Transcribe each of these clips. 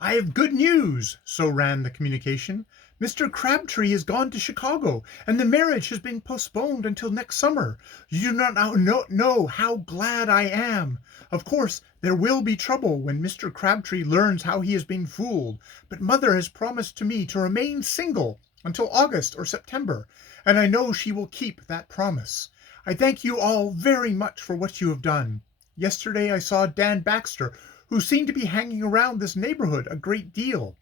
I have good news, so ran the communication. Mr. Crabtree has gone to Chicago, and the marriage has been postponed until next summer. You do not know how glad I am. Of course, there will be trouble when Mr. Crabtree learns how he has been fooled, but Mother has promised to me to remain single until August or September, and I know she will keep that promise. I thank you all very much for what you have done. Yesterday I saw Dan Baxter, who seemed to be hanging around this neighborhood a great deal.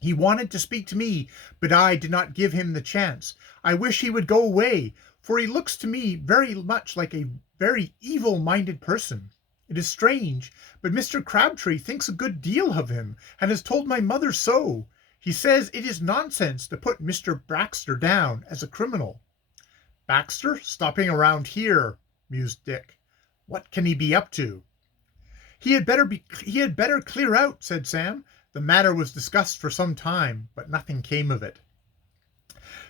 He wanted to speak to me, but I did not give him the chance. I wish he would go away, for he looks to me very much like a very evil-minded person. It is strange, but Mr. Crabtree thinks a good deal of him, and has told my mother so. He says it is nonsense to put Mr. Baxter down as a criminal. Baxter stopping around here, mused Dick. What can he be up to? He had better clear out, said Sam. The matter was discussed for some time, but nothing came of it.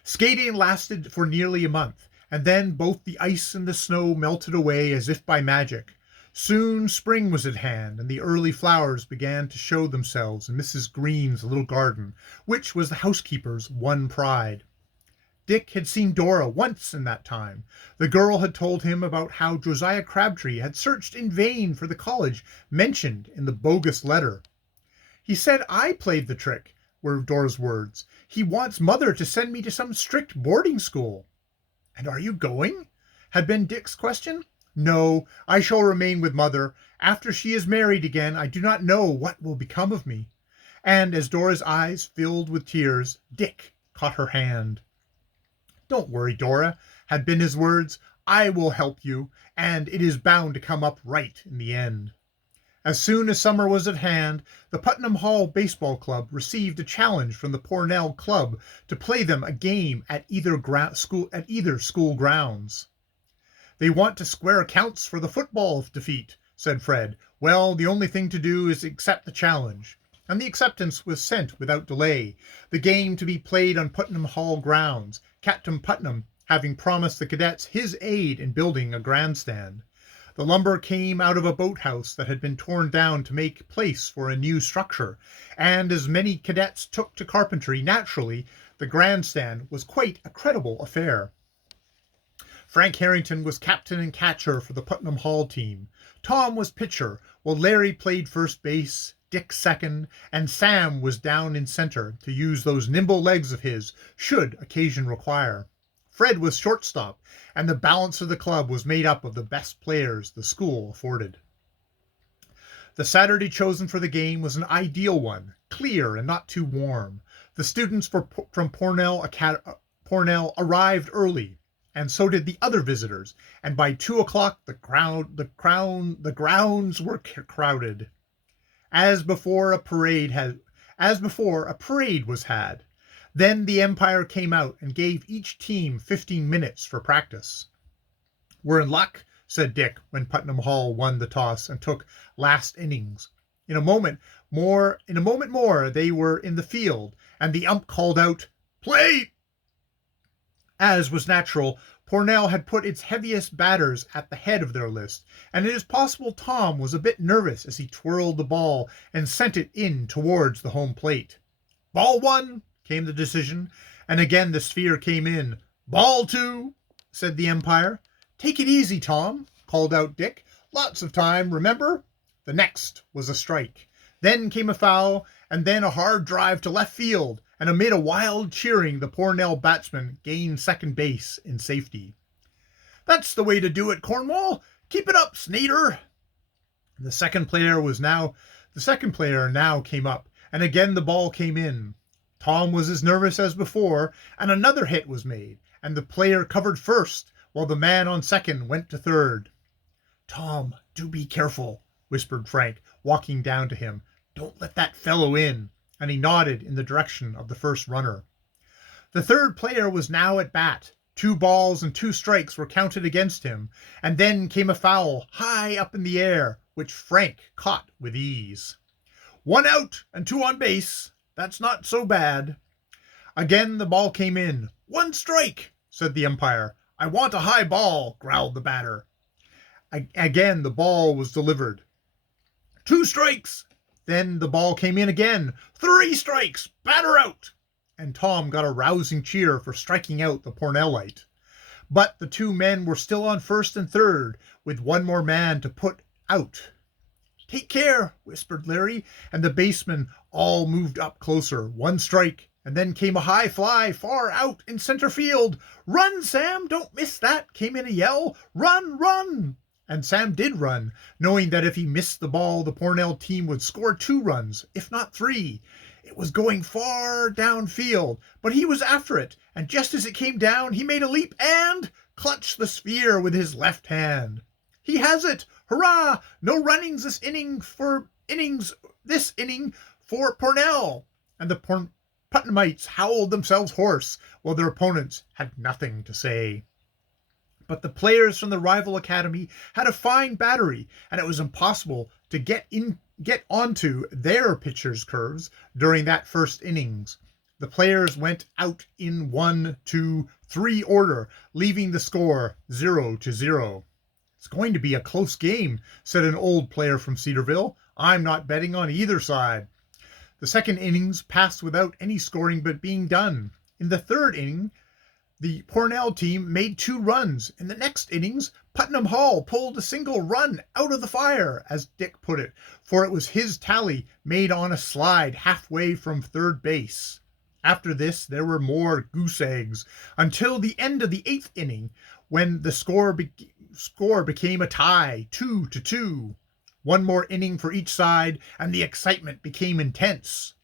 Skating lasted for nearly a month, and then both the ice and the snow melted away as if by magic. Soon spring was at hand, and the early flowers began to show themselves in Mrs. Green's little garden, which was the housekeeper's one pride. Dick had seen Dora once in that time. The girl had told him about how Josiah Crabtree had searched in vain for the college mentioned in the bogus letter. He said I played the trick, were Dora's words. He wants Mother to send me to some strict boarding school. And are you going? Had been Dick's question. No, I shall remain with Mother. After she is married again, I do not know what will become of me. And as Dora's eyes filled with tears, Dick caught her hand. Don't worry, Dora, had been his words. I will help you, and it is bound to come up right in the end. As soon as summer was at hand, the Putnam Hall Baseball Club received a challenge from the Pornell Club to play them a game at either school grounds. They want to square accounts for the football defeat, said Fred. Well, the only thing to do is accept the challenge. And the acceptance was sent without delay, the game to be played on Putnam Hall grounds, Captain Putnam having promised the cadets his aid in building a grandstand. The lumber came out of a boathouse that had been torn down to make place for a new structure, and as many cadets took to carpentry, naturally, the grandstand was quite a creditable affair. Frank Harrington was captain and catcher for the Putnam Hall team. Tom was pitcher, while Larry played first base, Dick second, and Sam was down in center to use those nimble legs of his, should occasion require. Fred was shortstop, and the balance of the club was made up of the best players the school afforded. The Saturday chosen for the game was an ideal one, clear and not too warm. The students from Pornell arrived early, and so did the other visitors, and by 2 o'clock the grounds were crowded. As before, a parade was had. Then the Empire came out and gave each team 15 minutes for practice. We're in luck, said Dick when Putnam Hall won the toss and took last innings. In a moment more, they were in the field, and the ump called out, "Play!" As was natural, Pornell had put its heaviest batters at the head of their list, and it is possible Tom was a bit nervous as he twirled the ball and sent it in towards the home plate. "Ball 1," came the decision, and again the sphere came in. "Ball 2," said the umpire. "Take it easy, Tom," called out Dick. "Lots of time, remember." The next was a strike. Then came a foul, and then a hard drive to left field, and amid a wild cheering, the Pornell batsman gained second base in safety. "That's the way to do it, Cornwall. Keep it up, Sneeder." The second player now came up, and again the ball came in. Tom was as nervous as before, and another hit was made, and the player covered first, while the man on second went to third. "Tom, do be careful," whispered Frank, walking down to him. "Don't let that fellow in," and he nodded in the direction of the first runner. The third player was now at bat. 2 balls and 2 strikes were counted against him, and then came a foul high up in the air, which Frank caught with ease. "1 out and 2 on base. That's not so bad." Again the ball came in. "1 strike," said the umpire. "I want a high ball," growled the batter. Again the ball was delivered. "2 strikes." Then the ball came in again. 3 strikes! Batter out! And Tom got a rousing cheer for striking out the Pornellite. But the 2 men were still on first and third, with 1 more man to put out. "Take care," whispered Larry, and the basemen all moved up closer. 1 strike, and then came a high fly far out in center field. "Run, Sam! Don't miss that!" came in a yell. "Run, run!" And Sam did run, knowing that if he missed the ball, the Pornell team would score 2 runs, if not 3. It was going far downfield, but he was after it, and just as it came down, he made a leap and clutched the sphere with his left hand. "He has it! Hurrah! No runnings this inning for Pornell!" And the Putnamites howled themselves hoarse, while their opponents had nothing to say. But the players from the rival academy had a fine battery, and it was impossible to get onto their pitchers' curves during that first innings. The players went out in 1, 2, 3 order, leaving the score 0-0. "It's going to be a close game," said an old player from Cedarville. "I'm not betting on either side." The second innings passed without any scoring but being done. In the third inning, the Pornell team made 2 runs. In the next innings, Putnam Hall pulled a single run out of the fire, as Dick put it, for it was his tally made on a slide halfway from third base. After this, there were more goose eggs, until the end of the 8th inning, when the score became a tie, 2-2. 1 more inning for each side, and the excitement became intense.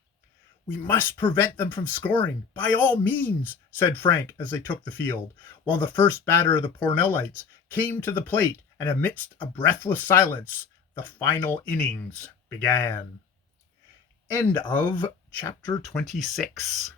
"We must prevent them from scoring, by all means," said Frank as they took the field, while the first batter of the Pornellites came to the plate, and amidst a breathless silence, the final innings began. End of chapter 26.